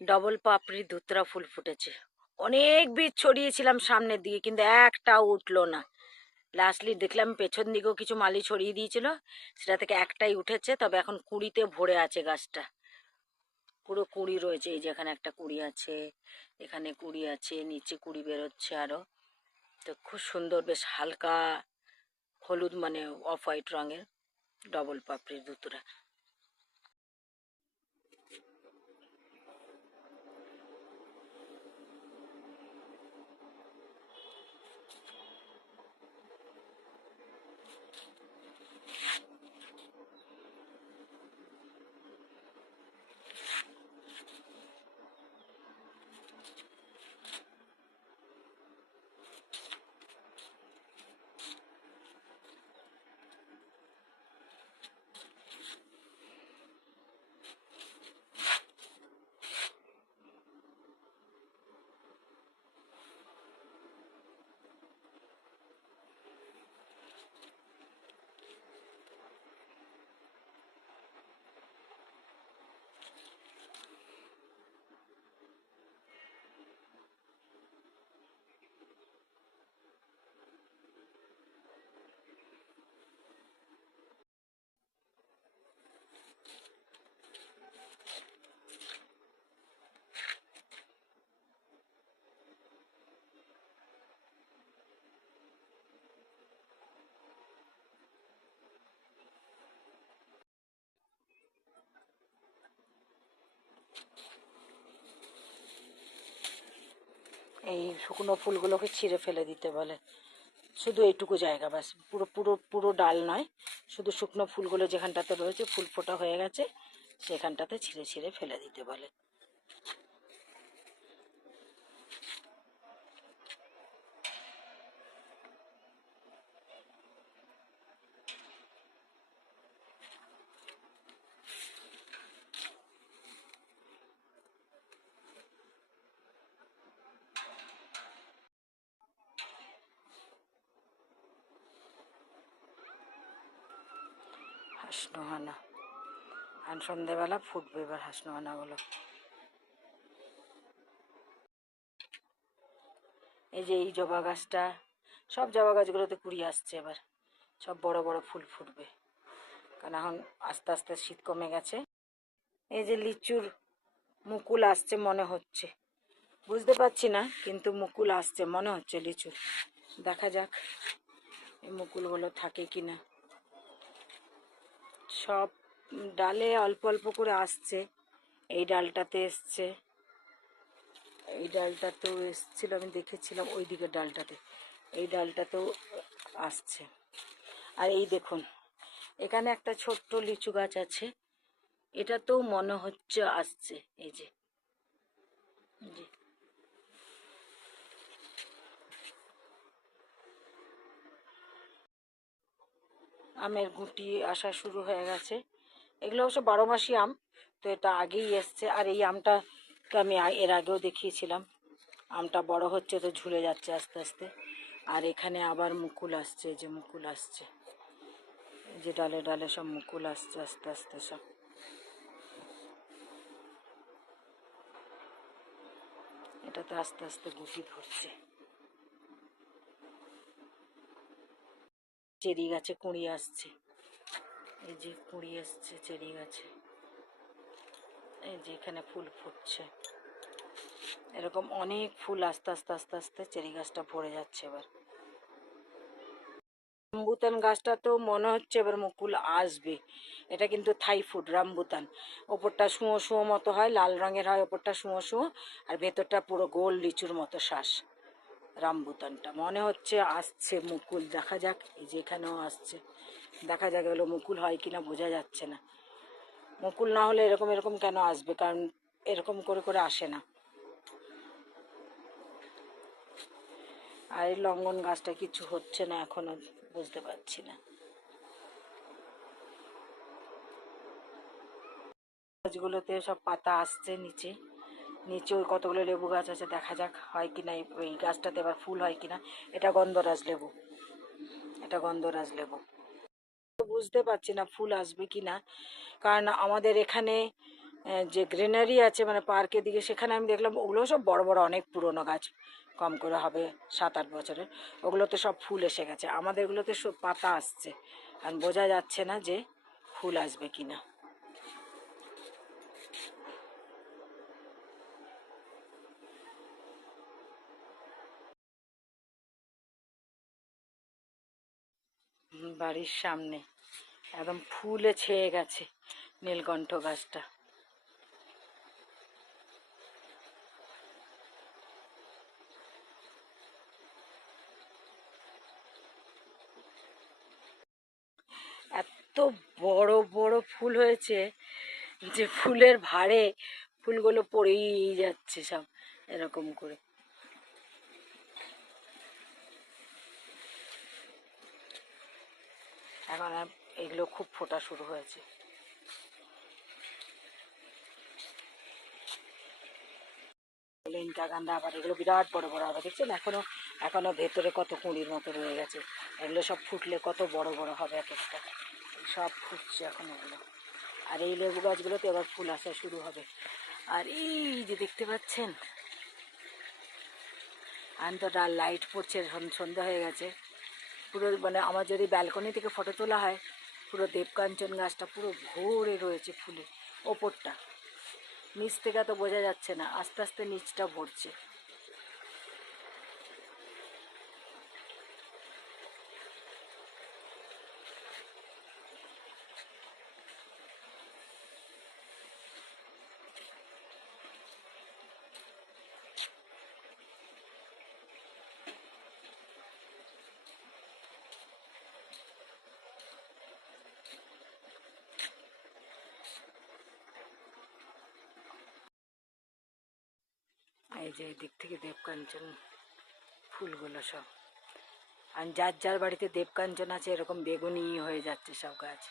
Double পাপড়ি ধুতরা ফুল ফুটেছে। অনেক বীজ ছড়িয়েছিলাম সামনের দিকে, কিন্তু একটাও উঠলো না। লাস্টলি দেখলাম পেছন দিকেও কিছু মালি ছড়িয়ে দিয়েছিল, সেটা থেকে একটাই উঠেছে। তবে এখন কুঁড়িতে ভরে আছে গাছটা, পুরো কুঁড়ি রয়েছে। এই যে এখানে একটা কুঁড়ি আছে, এখানে কুঁড়ি আছে, নিচে কুঁড়ি বেরোচ্ছে আরো। তো খুব সুন্দর, বেশ হালকা হলুদ, মানে অফ হোয়াইট রঙের ডবল পাপড়ির ধুতুরা। এই শুকনো ফুলগুলোকে ছিঁড়ে ফেলে দিতে বলে, শুধু এইটুকু জায়গা, ব্যাস। পুরো পুরো পুরো ডাল নয়, শুধু শুকনো ফুলগুলো যেখানটাতে রয়েছে, ফুল ফোটা হয়ে গেছে, সেখানটাতে ছিঁড়ে ছিঁড়ে ফেলে দিতে বলে। হাসনোহানা, আর সন্ধেবেলা ফুটবে এবার হাসনোহানাগুলো। এই যে এই জবা গাছটা, সব জবা গাছগুলোতে কুড়ি আসছে এবার, সব বড় বড় ফুল ফুটবে, কারণ এখন আস্তে আস্তে শীত কমে গেছে। এই যে লিচুর মুকুল আসছে মনে হচ্ছে, বুঝতে পারছি না, কিন্তু মুকুল আসছে মনে হচ্ছে লিচুর। দেখা যাক এই মুকুলগুলো থাকে কিনা। সব ডালে অল্প অল্প করে আসছে। এই ডালটাতে এসছে, এই ডালটাতেও এসছিল, আমি দেখেছিলাম ওই দিকের ডালটাতে, এই ডালটাতেও আসছে। আর এই দেখুন, এখানে একটা ছোট্ট লিচু গাছ আছে, এটাতেও মনে হচ্ছে আসছে। এই যে আমের গুটি আসা শুরু হয়ে গেছে। এগুলো অবশ্য 12 মাসি আম, তো এটা আগেই এসছে। আর এই আমটাকে আমি এর আগেও দেখিয়েছিলাম। আমটা বড় হচ্ছে, তো ঝুলে যাচ্ছে আস্তে আস্তে। আর এখানে আবার মুকুল আসছে, যে মুকুল আসছে, যে ডালে ডালে সব মুকুল আসছে আস্তে আস্তে সব। এটাতে আস্তে আস্তে গুটি ধরছে। চেরি গাছে কুঁড়ি আসছে, এই যে কুঁড়ি আসছে চেরি গাছে, এই যে এখানে ফুল ফুটছে। এরকম অনেক ফুল আস্তে আস্তে আস্তে আস্তে চেরি গাছটা ভরে যাচ্ছে এবার। রামবুতান গাছটা তো মনে হচ্ছে এবার মুকুল আসবে। এটা কিন্তু থাই ফুড রামবুতান। ওপরটা শুঁয়ো শুঁয়ো মতো হয়, লাল রঙের হয়, ওপরটা শুঁয়ো শুঁয়ো, আর ভেতরটা পুরো গোল লিচুর মতো শ্বাস। রামবুতানটা মনে হচ্ছে আসছে মুকুল, দেখা যাক। এই যে এখানেও আসছে, দেখা যাক এগুলো মুকুল হয় কিনা, বোঝা যাচ্ছে না। মুকুল না হলে এরকম এরকম কেন আসবে, কারণ এরকম করে করে আসে না। আর এই লঙ্গন গাছটা কিছু হচ্ছে না এখনো, বুঝতে পারছি না। গাছগুলোতে সব পাতা আসছে নিচে, নিচে ওই কতগুলো লেবু গাছ আছে, দেখা যাক হয় কিনা ওই গাছটাতে এবার ফুল হয় কিনা। এটা গন্ধরাজ লেবু, এটা গন্ধরাজ লেবু। বুঝতে পারছি না ফুল আসবে কিনা, কারণ আমাদের এখানে যে গ্রিনারি আছে মানে পার্কের দিকে, সেখানে আমি দেখলাম ওগুলো সব বড় বড় অনেক পুরনো গাছ, কম করে হবে 7-8 বছরের। ওগুলোতে সব ফুল এসে গেছে, আমাদেরগুলোতে সব পাতা আসছে, আর বোঝা যাচ্ছে না যে ফুল আসবে কি না। বাড়ির সামনে একদম ফুলে ছেয়ে গেছে নীলকণ্ঠ গাছটা। এত বড় বড় ফুল হয়েছে যে ফুলের ভারে ফুলগুলো পড়েই যাচ্ছে সব এরকম করে। এখন আর এগুলো খুব ফোটা শুরু হয়েছে। লেন্টা গান্দা আবার এগুলো বিরাট বড় বড় হবে, দেখছেন এখনো এখনো ভেতরে কত কুঁড়ির মতো রয়ে গেছে। এগুলো সব ফুটলে কত বড় বড় হবে এক একটা, সব ফুটছে এখন এগুলো। আর এই লেবু গাছগুলোতে এবার ফুল আসা শুরু হবে। আর এই যে দেখতে পাচ্ছেন, এখন তো লাইট পড়ছে, সন্ধ্যা হয়ে গেছে পুরো, মানে আমার যদি ব্যালকনি থেকে ফটো তোলা হয় পুরো দেবকাঞ্চন গাছটা পুরো ভরে রয়েছে ফুলে ওপরটা, নিচ থেকে তো বোঝা যাচ্ছে না, আস্তে আস্তে নিচটা ভরছে। এই যে দিক থেকে দেবকাঞ্চন ফুলগুলো সব, আর যার যার বাড়িতে দেবকাঞ্চন আছে এরকম বেগুনি হয়ে যাচ্ছে সব গাছ।